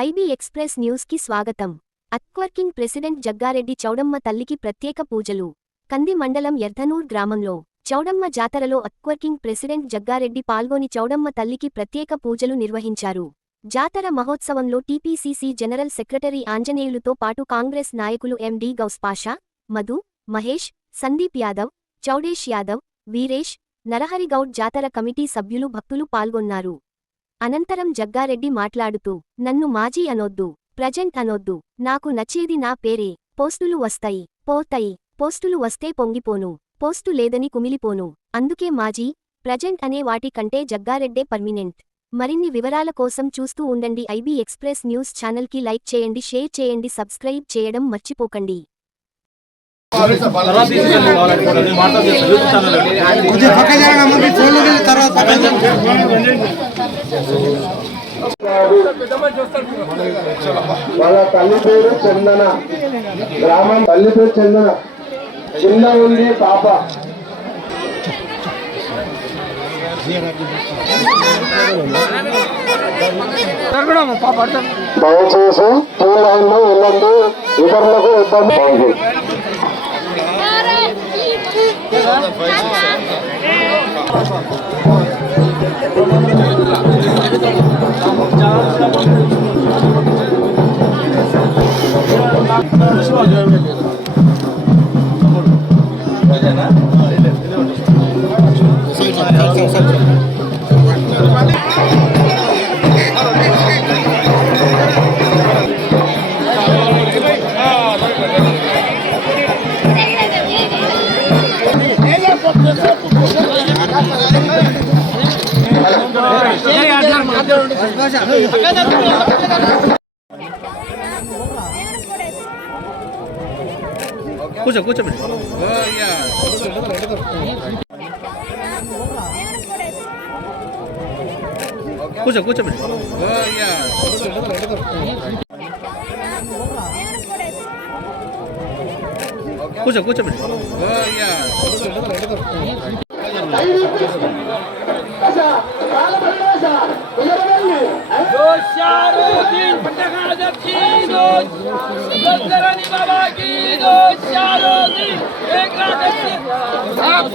IB express న్యూస్కి స్వాగతం. అక్వర్కింగ్ president Jaggareddy Chowdamma తల్లికి ప్రత్యేక పూజలు. కంది మండలం ఎర్ధనూర్ గ్రామంలో చౌడమ్మ జాతరలో అక్వర్కింగ్ ప్రెసిడెంట్ జగ్గారెడ్డి పాల్గొని చౌడమ్మ తల్లికి ప్రత్యేక పూజలు నిర్వహించారు. జాతర మహోత్సవంలో టీపీసీసీ జనరల్ సెక్రటరీ ఆంజనేయులుతో పాటు కాంగ్రెస్ నాయకులు ఎండి గౌస్పాషా మధు మహేష్ సందీప్ యాదవ్ చౌడేష్ యాదవ్ వీరేష్ నరహరిగౌడ్ జాతర కమిటీ సభ్యులు భక్తులు పాల్గొన్నారు. అనంతరం జగ్గారెడ్డి మాట్లాడుతూ నన్ను మాజీ అనొద్దు ప్రజెంట్ అనొద్దు నాకు నచ్చేది నా పేరే పోస్టులు వస్తాయి పోతాయి పోస్టులు వస్తే పొంగిపోను పోస్టు లేదని కుమిలిపోను అందుకే మాజీ ప్రజెంట్ అనే వాటి కంటే జగ్గారెడ్డే పర్మినెంట్. మరిన్ని వివరాల కోసం చూస్తూ ఉండండి ఐబీ ఎక్స్ప్రెస్ న్యూస్ ఛానల్కి లైక్ చేయండి షేర్ చేయండి సబ్స్క్రైబ్ చేయడం మర్చిపోకండి. వాళ్ళ తల్లి పేరు చందన గ్రామం తల్లి పేరు చందన చిన్న ఉంది పాప దయచేసి క్యూ లైన్లో వెళ్ళండి. ఇతరులకు ఇబ్బంది 我们 కూర్చో కూర్చోండి కూర్చో కూర్చోండి కూర్చో కూర్చోండి Doşarudin Sharuddin Patahazab ki dosh, Dasarani Baba ki dosh, Sharuddin Eknath ki dosh.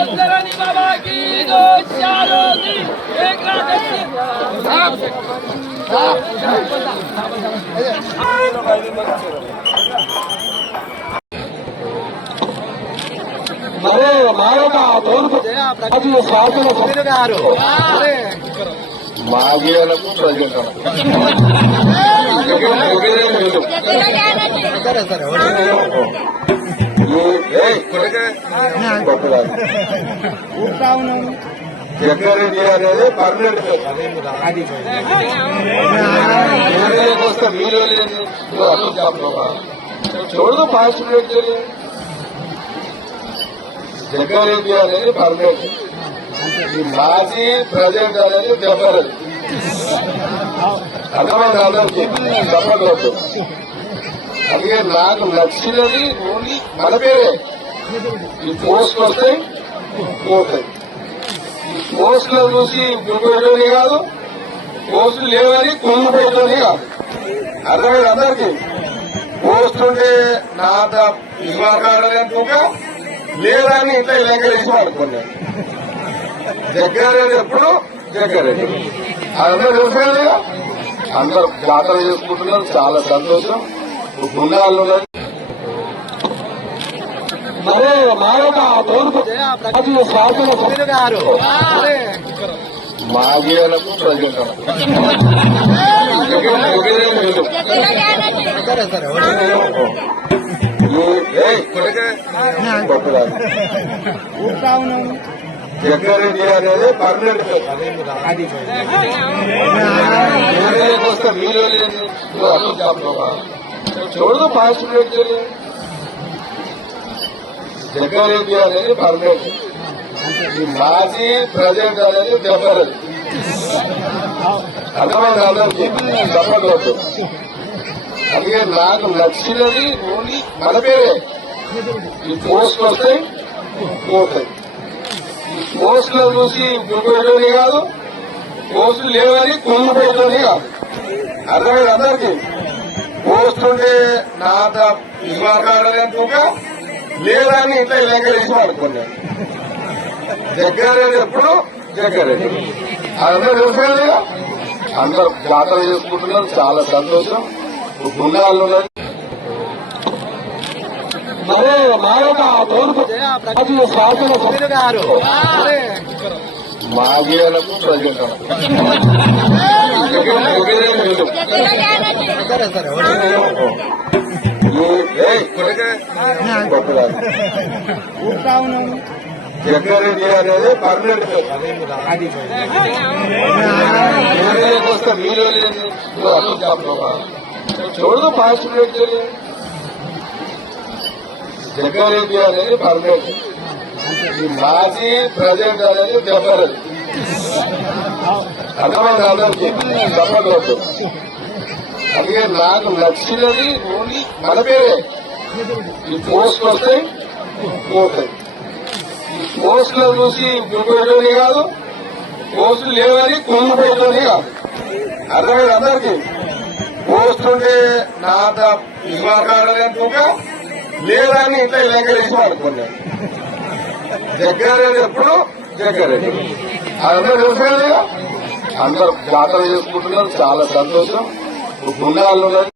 Gözlerani baba ki doşarudin Ekradapçi మరే మారక తోలుకు అది శాసన మాగేలకు ప్రజలు జగ్గారెడ్డి అనేది పర్మనెంట్ వస్తే మీరు చూడదు ఫాస్ట్ జగ్గారెడ్డి అనేది పర్మనెంట్. ఈ మాజీ ప్రజెంట్ అనేది జగ్గారెడ్డి అర్థమైంది అందరికీ చెప్పకూడదు. అందుకే నాకు నచ్చినది ఓన్లీ మన పేరే. ఈ పోస్ట్ వస్తాయి పోతాయి ఈ పోస్టులు చూసి గురిపెట్టని కాదు పోస్టులు లేవని కుళ్ళిపోతుంది కాదు. అర్థమైంది అందరికీ? పోస్ట్ ఉంటే నా మాట్లాడాలి అనుకోక లేదని ఇంట్లో లెక్కలేసి పడుకున్నాను జగ్గారెడ్డి ఎప్పుడు? జగ్గారెడ్డి. అందరూ తెలిసేది అందరూ జాతర చేసుకుంటున్నారు చాలా సంతోషం. గుండాలు మరే మారక అది శాసన జగ్గారెడ్డి అనేది పర్మనెంట్ వస్తే మీరు చూడదు పాజిటివ్ జగన్రెడ్డి అనేది పర్మనెంట్ ఈ మాజీ ప్రజెంట్ అనేది టెంపరీ అర్థమైంది అందరికి? దెబ్బలేదు అందుకే నాకు నచ్చినది మన పేరే. ఈ పోస్టులు వస్తాయి పోతాయి. ఈ పోస్టులు చూసి గుర్తుపెట్టుకుని కాదు పోస్టులు లేవని కుంగిపోతుంది కాదు. అర్థమైంది అందరికి? పోస్ట్ ఉంటే నా ఇవ్వకాడలేక లేదని ఇట్లా లేఖలేసి వాడుకున్నాను జగ్గారెడ్డి ఎప్పుడు? జగ్గారెడ్డి. అందరూ తెలుసు కదా? అందరూ జాతర చేసుకుంటున్నారు చాలా సంతోషం. గుండాలు ఉన్నారు మరే మారక తోడుకు మాగేలకు జగ్గారెడ్డి అనేది పర్మనెంట్ వస్తే మీరు చూడదు పాజిటివ్ జగ్గారెడ్డి అనేది పర్మనెంట్ ఈ మాజీ ప్రజెంట్ అనేది దెబ్బలేదు అర్థమైంది అందరికీ దెబ్బలేదు అందుకే నాకు నచ్చినది ఓన్లీ మన పేరే. ఈ పోస్ట్ వస్తాయి పోతాయి. ఈ పోస్టులు చూసి గుర్తుపెట్టుకుని కాదు పోస్టులు లేవని కుంగిపోతుంది కాదు. అర్థమైంది అందరికీ? పోస్ట్ ఉంటే నా ఇవ్వకాడలేక లేదని ఇంట్లో లేఖలేసి వాడుకున్నాను జగ్గారెడ్డి ఎప్పుడు? జగ్గారెడ్డి అందరూ తెలుసు కదా? అందరూ జాతర చేసుకుంటున్నారు చాలా సంతోషం. గుండాలు ఉన్నారు